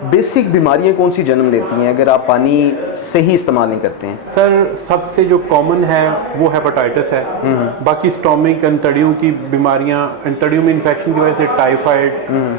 Basic बीमारियां कौन सी जन्म लेती हैं अगर आप पानी सही इस्तेमाल नहीं करते हैं? सर सबसे जो कॉमन है वो हेपेटाइटिस है। बाकी स्टोमिक अंतड़ियों की बीमारियां, अंतड़ियों में इन्फेक्शन की वजह से टाइफाइड,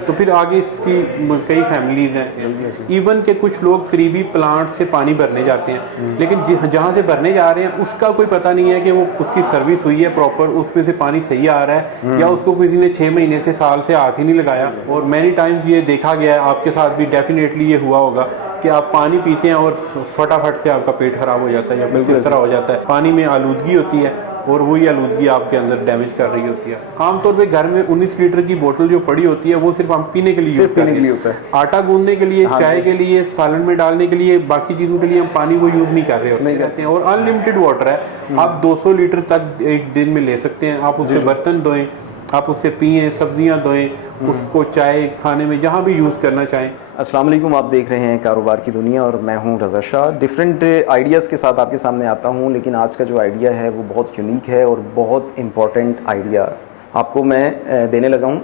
तो फिर आगे इसकी कई फैमिलीज हैं। इवन के कुछ लोग करीबी प्लांट से पानी भरने जाते हैं, लेकिन जहाँ से भरने जा रहे हैं उसका कोई पता नहीं है कि वो उसकी सर्विस हुई है प्रॉपर, उसमें से पानी सही आ रहा है या उसको किसी ने 6 महीने से साल से हाथ ही नहीं लगाया। और मैनी टाइम्स ये देखा गया है, आपके साथ भी डेफिनेटली ये हुआ होगा कि आप पानी पीते हैं और फटाफट से आपका पेट खराब हो जाता है या बिल्कुल इस तरह हो जाता है। पानी में आलूदगी होती है और वही आलूदगी आपके अंदर डैमेज कर रही होती है। आमतौर पे घर में 19 लीटर की बोतल जो पड़ी होती है वो सिर्फ हम पीने के लिए यूज करते हैं, होता है। आटा गूंदने के लिए, चाय के लिए, सालन में डालने के लिए, बाकी चीजों के लिए हम पानी को यूज नहीं कर रहे होते हैं। और अनलिमिटेड वाटर है, आप 200 लीटर तक एक दिन में ले सकते हैं। आप उससे बर्तन धोएं, आप उससे पिए, सब्जियां धोएं, उसको चाय खाने में जहां भी यूज करना चाहें। अस्सलाम वालेकुम, आप देख रहे हैं कारोबार की दुनिया और मैं हूं रज़ा शाह। डिफरेंट आइडियाज़ के साथ आपके सामने आता हूं, लेकिन आज का जो आइडिया है वो बहुत यूनिक है और बहुत इम्पॉर्टेंट आइडिया आपको मैं देने लगा हूं।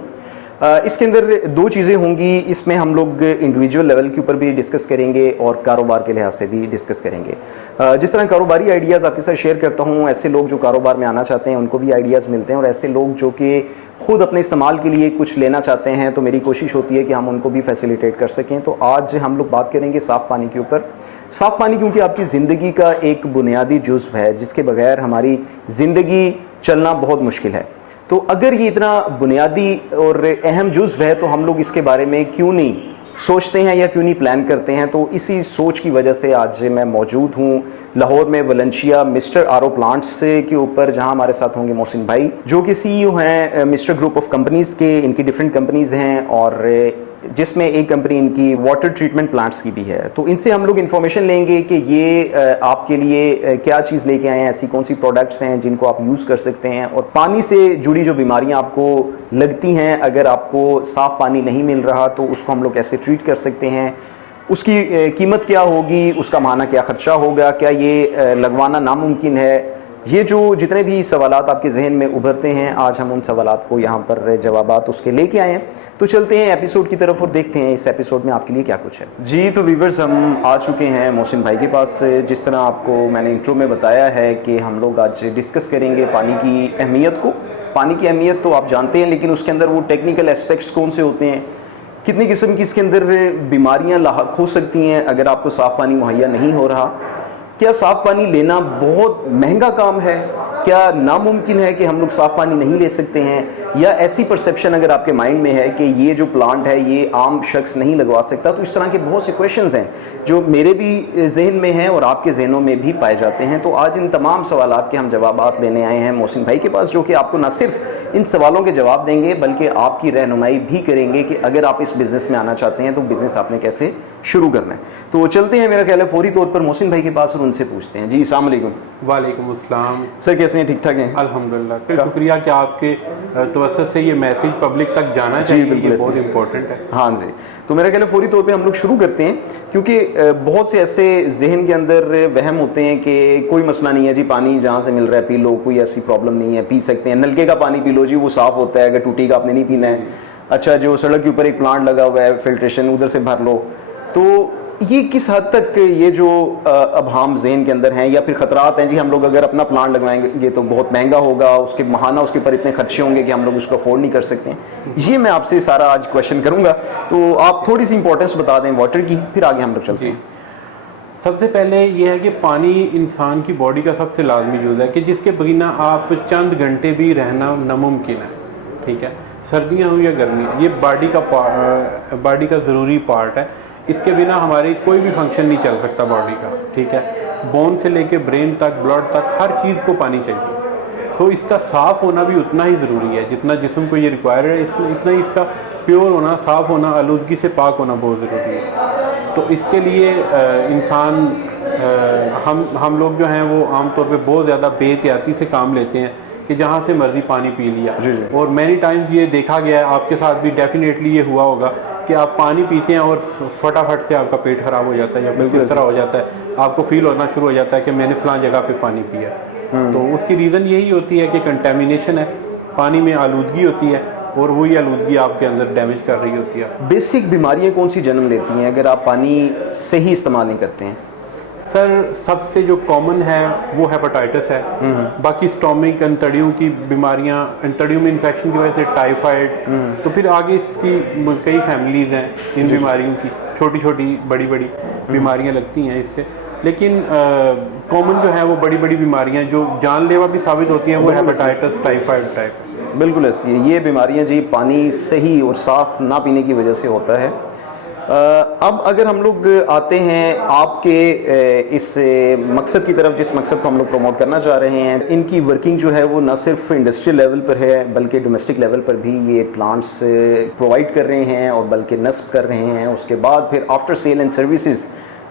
इसके अंदर दो चीज़ें होंगी। इसमें हम लोग इंडिविजुअल लेवल के ऊपर भी डिस्कस करेंगे और कारोबार के लिहाज से भी डिस्कस करेंगे। जिस तरह कारोबारी आइडियाज़ आपके साथ शेयर करता हूं, ऐसे लोग जो कारोबार में आना चाहते हैं उनको भी आइडियाज़ मिलते हैं, और ऐसे लोग जो कि खुद अपने इस्तेमाल के लिए कुछ लेना चाहते हैं तो मेरी कोशिश होती है कि हम उनको भी फैसिलिटेट कर सकें। तो आज हम लोग बात करेंगे साफ़ पानी के ऊपर। साफ़ पानी क्योंकि आपकी ज़िंदगी का एक बुनियादी जुज़्व है जिसके बगैर हमारी ज़िंदगी चलना बहुत मुश्किल है। तो अगर ये इतना बुनियादी और अहम जुज़्व है तो हम लोग इसके बारे में क्यों नहीं सोचते हैं या क्यों नहीं प्लान करते हैं? तो इसी सोच की वजह से आज मैं मौजूद हूँ लाहौर में वलेंशिया मिस्टर आरओ प्लांट्स के ऊपर, जहां हमारे साथ होंगे मोहसिन भाई जो कि सीईओ हैं मिस्टर ग्रुप ऑफ कंपनीज़ के। इनकी डिफरेंट कंपनीज़ हैं और जिसमें एक कंपनी इनकी वाटर ट्रीटमेंट प्लांट्स की भी है। तो इनसे हम लोग इन्फॉर्मेशन लेंगे कि ये आपके लिए क्या चीज़ लेके आए हैं, ऐसी कौन सी प्रोडक्ट्स हैं जिनको आप यूज़ कर सकते हैं, और पानी से जुड़ी जो बीमारियां आपको लगती हैं, अगर आपको साफ़ पानी नहीं मिल रहा तो उसको हम लोग कैसे ट्रीट कर सकते हैं, उसकी कीमत क्या होगी, उसका माना क्या ख़र्चा होगा, क्या ये लगवाना नामुमकिन है। ये जो जितने भी सवालात आपके जहन में उभरते हैं, आज हम उन सवालात को यहाँ पर जवाबात उसके लेके आए हैं। तो चलते हैं एपिसोड की तरफ और देखते हैं इस एपिसोड में आपके लिए क्या कुछ है। जी तो व्यूअर्स, हम आ चुके हैं मोहसिन भाई के पास। जिस तरह आपको मैंने इंट्रो में बताया है कि हम लोग आज डिस्कस करेंगे पानी की अहमियत को। पानी की अहमियत तो आप जानते हैं, लेकिन उसके अंदर वो टेक्निकल एस्पेक्ट्स कौन से होते हैं, कितनी किस्म की इसके अंदर बीमारियां लाहक हो सकती हैं अगर आपको साफ़ पानी मुहैया नहीं हो रहा। क्या साफ़ पानी लेना बहुत महंगा काम है? क्या नामुमकिन है कि हम लोग साफ़ पानी नहीं ले सकते हैं? या ऐसी परसेप्शन अगर आपके माइंड में है कि ये जो प्लांट है ये आम शख्स नहीं लगवा सकता? तो इस तरह के बहुत से क्वेश्चंस हैं जो मेरे भी जहन में हैं और आपके जहनों में भी पाए जाते हैं। तो आज इन तमाम सवालात के हम जवाबात लेने आए हैं मोहसिन भाई के पास, जो कि आपको न सिर्फ इन सवालों के जवाब देंगे बल्कि आपकी रहनुमाई भी करेंगे कि अगर आप इस बिज़नेस में आना चाहते हैं तो बिज़नेस आपने कैसे शुरू करना है। तो चलते हैं मेरा ख्याल है फौरी तौर पर मोहसिन भाई के पास और उनसे पूछते हैं। जी अस्सलाम वालेकुम। वालेकुम अस्सलाम। सर कैसे हैं? ठीक ठाक हैं? अल्हम्दुलिल्लाह। फिर शुक्रिया कि आपके तवज्जुह से ये मैसेज पब्लिक तक जाना चाहिए, ये बहुत इंपॉर्टेंट है। हाँ जी, तो मेरा ख्याल है फौरी तौर पे हम लोग शुरू करते हैं, क्योंकि बहुत से ऐसे जहन के अंदर वहम होते हैं कि कोई मसला नहीं है जी, पानी जहाँ से मिल रहा है पी लो, कोई ऐसी प्रॉब्लम नहीं है, पी सकते हैं। नलके का पानी पी लो जी, वो साफ़ होता है, अगर टूटी का आपने नहीं पीना है। अच्छा, जो सड़क के ऊपर एक प्लांट लगा हुआ है फिल्ट्रेशन, उधर से भर लो। तो ये किस हद तक ये जो अब हम जहन के अंदर हैं, या फिर खतरात हैं जी, हम लोग अगर अपना प्लांट लगवाएंगे तो बहुत महंगा होगा, उसके महाना उसके ऊपर इतने खर्चे होंगे कि हम लोग उसको अफोर्ड नहीं कर सकते हैं। ये मैं आपसे सारा आज क्वेश्चन करूंगा, तो आप थोड़ी सी इंपॉर्टेंस बता दें वाटर की, फिर आगे हम लोग चलते हैं। सबसे पहले ये है कि पानी इंसान की बॉडी का सबसे लाजमी जुज़ है कि जिसके बिना आप चंद घंटे भी रहना नामुमकिन है। ठीक है, सर्दियाँ हो या गर्मी, ये बॉडी का ज़रूरी पार्ट है। इसके बिना हमारी कोई भी फंक्शन नहीं चल सकता बॉडी का। ठीक है, बोन से लेके ब्रेन तक, ब्लड तक, हर चीज़ को पानी चाहिए। सो इसका साफ़ होना भी उतना ही ज़रूरी है जितना जिस्म को ये रिक्वायर है, इतना ही इसका प्योर होना, साफ़ होना, आलूदगी से पाक होना बहुत ज़रूरी है। तो इसके लिए इंसान हम लोग जो हैं वो आमतौर पे बहुत ज़्यादा बेहतियाती से काम लेते हैं कि जहाँ से मर्जी पानी पी लिया। और मैनी टाइम्स ये देखा गया है, आपके साथ भी डेफिनेटली ये हुआ होगा कि आप पानी पीते हैं और फटाफट से आपका पेट खराब हो जाता है या बिल्कुल इस तरह हो जाता है, आपको फील होना शुरू हो जाता है कि मैंने फलां जगह पे पानी पिया। तो उसकी रीज़न यही होती है कि कंटेमिनेशन है, पानी में आलूदगी होती है। और वही आलूदगी आपके अंदर डैमेज कर रही होती है। बेसिक बीमारियां कौन सी जन्म लेती हैं अगर आप पानी सही इस्तेमाल नहीं करते हैं? सर सबसे जो कॉमन है वो हेपेटाइटिस है। बाकी स्टोमिक अंतड़ियों की बीमारियां, अंतड़ियों में इन्फेक्शन की वजह से टाइफाइड, तो फिर आगे इसकी कई फैमिलीज हैं इन बीमारियों की, छोटी छोटी बड़ी बड़ी बीमारियां लगती हैं इससे। लेकिन कॉमन जो है वो बड़ी बड़ी बीमारियां जो जानलेवा भी साबित होती हैं वो हेपेटाइटिस, टाइफाइड टाइप। बिल्कुल ऐसी है ये बीमारियां जी, पानी सही और साफ़ ना पीने की वजह से होता है। अब अगर हम लोग आते हैं आपके इस मकसद की तरफ, जिस मकसद को हम लोग प्रमोट करना चाह रहे हैं, इनकी वर्किंग जो है वो न सिर्फ इंडस्ट्रियल लेवल पर है बल्कि डोमेस्टिक लेवल पर भी ये प्लांट्स प्रोवाइड कर रहे हैं और बल्कि नस्ब कर रहे हैं, उसके बाद फिर आफ्टर सेल एंड सर्विसेज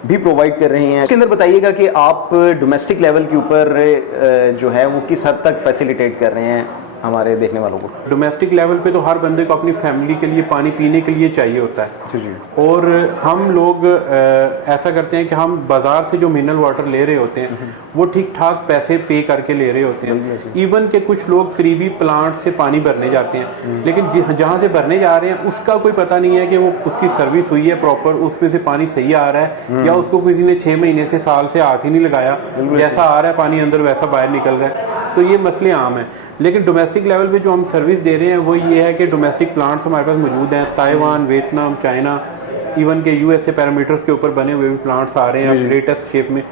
भी प्रोवाइड कर रहे हैं। उसके अंदर बताइएगा कि आप डोमेस्टिक लेवल के ऊपर जो है वो किस हद तक फैसिलिटेट कर रहे हैं हमारे देखने वालों को? डोमेस्टिक लेवल पे तो हर बंदे को अपनी फैमिली के लिए पानी पीने के लिए चाहिए होता है जी। और हम लोग ऐसा करते हैं कि हम बाजार से जो मिनरल वाटर ले रहे होते हैं वो ठीक ठाक पैसे पे करके ले रहे होते हैं। इवन के कुछ लोग करीबी प्लांट से पानी भरने जाते हैं, लेकिन जहाँ से भरने जा रहे हैं उसका कोई पता नहीं है कि वो उसकी सर्विस हुई है प्रॉपर, उसमें से पानी सही आ रहा है या उसको किसी ने 6 महीने से साल से हाथ ही नहीं लगाया, जैसा आ रहा है पानी अंदर वैसा बाहर निकल रहा है। तो ये मसले आम हैं। लेकिन डोमेस्टिक लेवल पे जो हम सर्विस दे रहे हैं वो ये है कि डोमेस्टिक प्लांट्स हमारे पास मौजूद हैं। ताइवान, वियतनाम, चाइना, इवन के यूएसए पैरामीटर्स के ऊपर बने हुए भी प्लांट्स आ रहे हैं लेटेस्ट शेप में,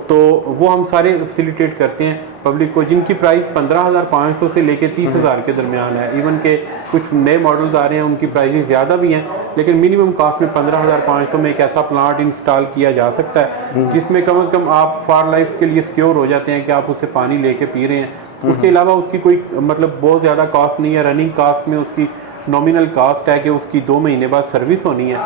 तो वो हम सारे फैसिलिटेट करते हैं पब्लिक को, जिनकी प्राइस 15,500 से लेके 30,000 के दरमियान है। इवन के कुछ नए मॉडल्स आ रहे हैं उनकी प्राइसेस ज़्यादा भी हैं, लेकिन मिनिमम कॉस्ट में 15,500 में एक ऐसा प्लांट इंस्टॉल किया जा सकता है जिसमें कम से कम आप फॉर लाइफ के लिए सिक्योर हो जाते हैं कि आप उससे पानी लेके पी रहे हैं। उसके अलावा उसकी कोई मतलब बहुत ज़्यादा कॉस्ट नहीं है। रनिंग कॉस्ट में उसकी नॉमिनल कॉस्ट है कि उसकी 2 महीने बाद सर्विस होनी है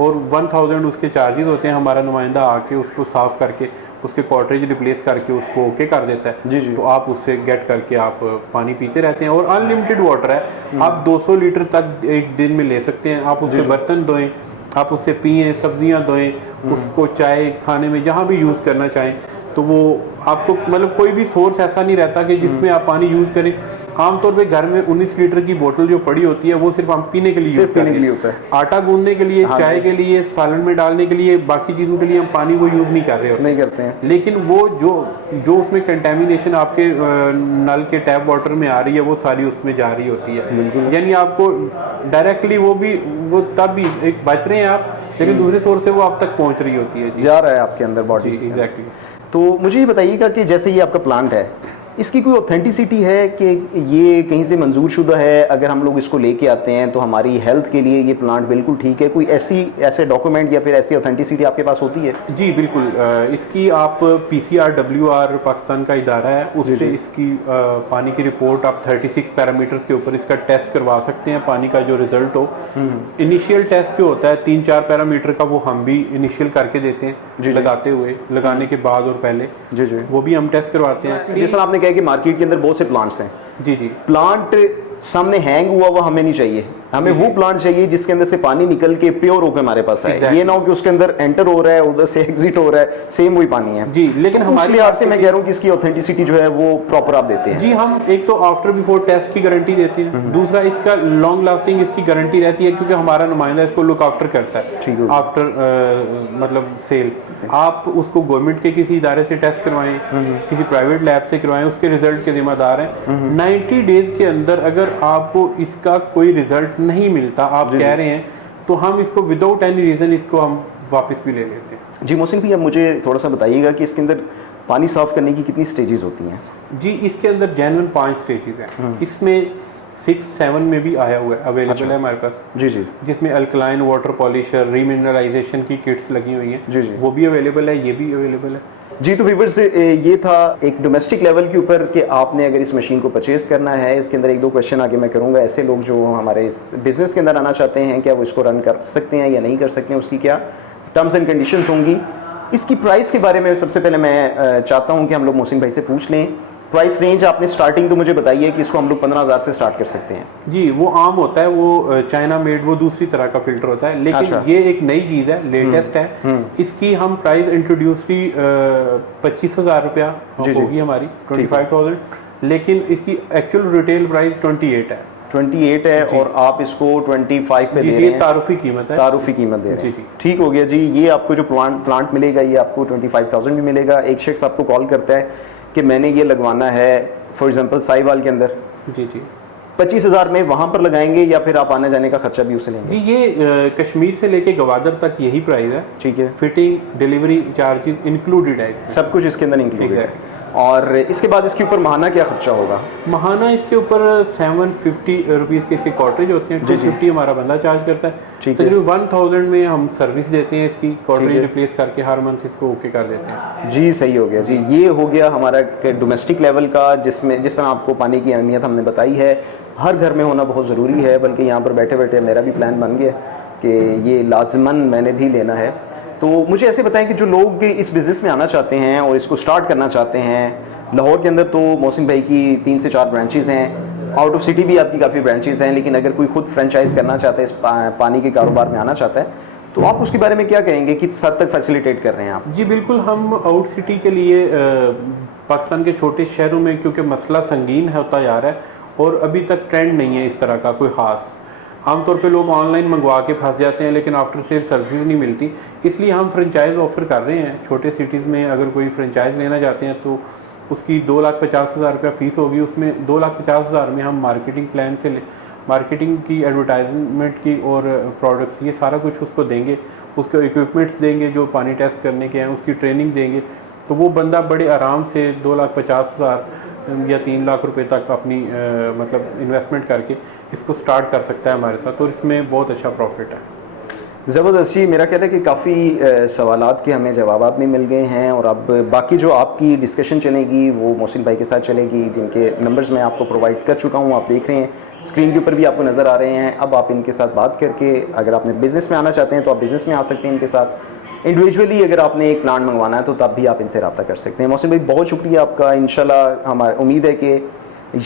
और 1000 उसके चार्जेस होते हैं। हमारा नुमाइंदा आके उसको साफ़ करके उसके कॉर्ट्रिज रिप्लेस करके उसको ओके कर देता है। जी। तो आप उससे गेट करके आप पानी पीते रहते हैं और अनलिमिटेड वाटर है। आप 200 लीटर तक एक दिन में ले सकते हैं। आप उससे बर्तन धोएं, आप उससे पिएँ, सब्जियां धोएं, उसको चाय खाने में जहाँ भी यूज़ करना चाहें, तो वो आपको मतलब कोई भी सोर्स ऐसा नहीं रहता कि जिसमें आप पानी यूज़ करें। आमतौर पे घर में 19 लीटर की बोतल जो पड़ी होती है वो सिर्फ हम पीने के लिए यूज़ करते हैं। आटा गूंदने के लिए, चाय के लिए, सालन में डालने के लिए, बाकी चीज़ों के लिए हम पानी को यूज़ नहीं कर रहे होते, नहीं करते हैं। लेकिन वो जो उसमें कंटेमिनेशन आपके नल के टैप वाटर में आ रही है वो सारी उसमें जा रही होती है। यानी आपको डायरेक्टली वो तब भी एक बच रहे हैं आप, लेकिन दूसरे सोर्स से वो आप तक पहुँच रही होती है, जा रहा है आपके अंदर बॉडी। एग्जैक्टली। तो मुझे ये बताइएगा कि जैसे ये आपका प्लांट है, इसकी कोई ऑथेंटिसिटी है कि ये कहीं से मंजूर शुदा है? अगर हम लोग इसको लेके आते हैं तो हमारी हेल्थ के लिए ये प्लांट बिल्कुल ठीक है, कोई ऐसे डॉक्यूमेंट या फिर ऐसी ऑथेंटिसिटी आपके पास होती है? जी बिल्कुल। इसकी आप PCRWR पाकिस्तान का इदारा है, उससे इसकी पानी की रिपोर्ट आप 36 पैरामीटर्स के ऊपर इसका टेस्ट करवा सकते हैं। पानी का जो रिजल्ट हो, इनिशियल टेस्ट जो होता है 3-4 पैरामीटर का, वो हम भी इनिशियल करके देते हैं लगाते हुए, लगाने के बाद और पहले वो भी हम टेस्ट करवाते हैं। जैसा आपने कहा कि मार्केट के अंदर बहुत से प्लांट्स हैं। जी। प्लांट सामने हैंग हुआ हमें नहीं चाहिए, हमें वो प्लांट चाहिए जिसके अंदर से पानी निकल के प्योर होकर हमारे पास आए। ये ना हो कि उसके अंदर एंटर हो रहा है, उधर से एग्जिट हो रहा है, सेम वही पानी है। जी, लेकिन तो हमारे लिहाज से मैं कह रहा हूँ कि इसकी ऑथेंटिसिटी जो है वो प्रॉपर आप देते हैं। जी, हम एक तो आफ्टर बिफोर टेस्ट की गारंटी देते हैं, दूसरा इसका लॉन्ग लास्टिंग इसकी गारंटी रहती है क्योंकि हमारा नुमाइंदा इसको लुक आफ्टर करता है आफ्टर मतलब सेल। आप उसको गवर्नमेंट के किसी इदारे से टेस्ट करवाएं, किसी प्राइवेट लैब से करवाएं, उसके रिजल्ट के जिम्मेदार हैं। 90 डेज के अंदर अगर आपको इसका कोई रिजल्ट नहीं मिलता, आप कह रहे हैं, तो हम इसको विदाउट एनी रीजन इसको हम वापस भी ले लेते हैं। जी मोहसिन भाई, अब मुझे थोड़ा सा बताइएगा कि इसके अंदर पानी साफ करने की कितनी स्टेजेस होती हैं? जी, इसके अंदर जेन्युइन 5 स्टेजेस हैं। इसमें 6-7 में भी आया हुआ है, अवेलेबल है हमारे पास। जी। जिसमें अल्कलाइन वाटर पॉलिशर, रीमिनरलाइजेशन की किट्स लगी हुई हैं, वो भी अवेलेबल है, ये भी अवेलेबल है। जी, तो व्यूअर्स, ये था एक डोमेस्टिक लेवल के ऊपर कि आपने अगर इस मशीन को परचेज करना है। इसके अंदर 1-2 क्वेश्चन आगे मैं करूंगा। ऐसे लोग जो हमारे इस बिजनेस के अंदर आना चाहते हैं, क्या वो इसको रन कर सकते हैं या नहीं कर सकते हैं, उसकी क्या टर्म्स एंड कंडीशंस होंगी। इसकी प्राइस के बारे में सबसे पहले मैं चाहता हूं कि हम लोग मोहसिन भाई से पूछ लें। प्राइस रेंज आपने स्टार्टिंग तो मुझे बताइए कि इसको हम लोग 15,000 से स्टार्ट कर सकते हैं। जी, वो आम होता है, वो चाइना मेड, वो दूसरी तरह का फिल्टर होता है, लेकिन ये एक नई चीज है, लेटेस्ट है। इसकी हम प्राइस इंट्रोड्यूस भी 25,000 रुपया होगी हमारी, 25,000, लेकिन इसकी एक्चुअल रिटेल प्राइस 28 है। 28 है और आप इसको 25 पे जी, दे रहे ये हैं। तारुफी कीमत है। तारुफी कीमत दे रहे जी, हैं। जी। ठीक हो गया जी। ये आपको जो प्लांट मिलेगा ये आपको 25,000 भी मिलेगा। एक शख्स आपको कॉल करता है कि मैंने ये लगवाना है फॉर एग्जांपल साहिवाल के अंदर, जी जी 25,000 में वहां पर लगाएंगे या फिर आप आने जाने का खर्चा भी उसे लेंगे? जी, ये कश्मीर से लेके गवादर तक यही प्राइस है। ठीक है, फिटिंग डिलीवरी चार्जेस इंक्लूडेड है इसमें। सब कुछ इसके अंदर इंक्लूडेड है। और इसके बाद इसके ऊपर माहाना क्या खर्चा होगा? महाना इसके ऊपर 750 रुपीज़ के इसके कॉटरेज होते हैं। 250 हमारा बंदा चार्ज करता है। ठीक है। तकरीबन 1000 में हम सर्विस देते हैं इसकी, कॉटरेज है। रिप्लेस करके हर मंथ इसको ओके कर देते हैं। जी सही हो गया जी। ये हो गया हमारा डोमेस्टिक लेवल का, जिसमें जिस तरह आपको पानी की अहमियत हमने बताई है, हर घर में होना बहुत ज़रूरी है। बल्कि यहाँ पर बैठे बैठे मेरा भी प्लान बन गया कि ये लाजमन मैंने भी लेना है। तो मुझे ऐसे बताएं कि जो लोग इस बिज़नेस में आना चाहते हैं और इसको स्टार्ट करना चाहते हैं, लाहौर के अंदर तो मोहसिन भाई की 3 से 4 ब्रांचेज़ हैं, आउट ऑफ सिटी भी आपकी काफ़ी ब्रांचेज़ हैं, लेकिन अगर कोई खुद फ्रेंचाइज करना चाहता है, इस पानी के कारोबार में आना चाहता है, तो आप उसके बारे में क्या कहेंगे? किस हद तक फैसिलिटेट कर रहे हैं आप? जी बिल्कुल, हम आउट सिटी के लिए पाकिस्तान के छोटे शहरों में, क्योंकि मसला संगीन होता जा रहा है और अभी तक ट्रेंड नहीं है इस तरह का कोई ख़ास। आमतौर पे लोग ऑनलाइन मंगवा के फंस जाते हैं, लेकिन आफ्टर सेल सर्विस नहीं मिलती। इसलिए हम फ्रेंचाइज ऑफर कर रहे हैं। छोटे सिटीज़ में अगर कोई फ्रेंचाइज लेना चाहते हैं तो उसकी 2,50,000 रुपया फ़ीस होगी। उसमें 2,50,000 में हम मार्केटिंग प्लान से मार्केटिंग की, एडवर्टाइजमेंट की और प्रोडक्ट्स, ये सारा कुछ उसको देंगे। उसको इक्विपमेंट्स देंगे जो पानी टेस्ट करने के हैं, उसकी ट्रेनिंग देंगे। तो वो बंदा बड़े आराम से 2,50,000 या 3 लाख रुपए तक अपनी मतलब इन्वेस्टमेंट करके इसको स्टार्ट कर सकता है हमारे साथ, और इसमें बहुत अच्छा प्रॉफिट है। ज़बरदस्त जी। मेरा ख्याल है कि काफ़ी सवालात के हमें जवाबात भी मिल गए हैं, और अब बाकी जो आपकी डिस्कशन चलेगी वो मोहसिन भाई के साथ चलेगी, जिनके नंबर्स मैं आपको प्रोवाइड कर चुका हूँ। आप देख रहे हैं स्क्रीन के ऊपर भी आपको नज़र आ रहे हैं। अब आप इनके साथ बात करके, अगर आपने बिज़नेस में आना चाहते हैं तो आप बिज़नेस में आ सकते हैं इनके साथ। इंडिविजुअली अगर आपने एक प्लांट मंगवाना है तो तब भी आप इनसे रब्ता कर सकते हैं। मोहसिन भाई बहुत शुक्रिया आपका। इंशाल्लाह हमारी उम्मीद है कि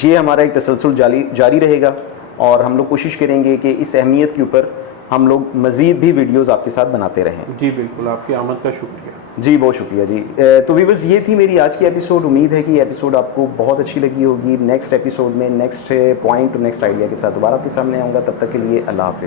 ये हमारा एक तसलसल जारी रहेगा, और हम लोग कोशिश करेंगे कि इस अहमियत के ऊपर हम लोग मज़ीद भी वीडियोज़ आपके साथ बनाते रहें। जी बिल्कुल, आपकी आमद का शुक्रिया। जी बहुत शुक्रिया जी। तो व्यूअर्स, ये थी मेरी आज की एपिसोड। उम्मीद है कि एपिसोड आपको बहुत अच्छी लगी होगी। नेक्स्ट एपिसोड में नेक्स्ट पॉइंट, नेक्स्ट आइडिया के साथ दोबारा आपके सामने आऊँगा। तब तक के लिए अल्लाह हाफिज़।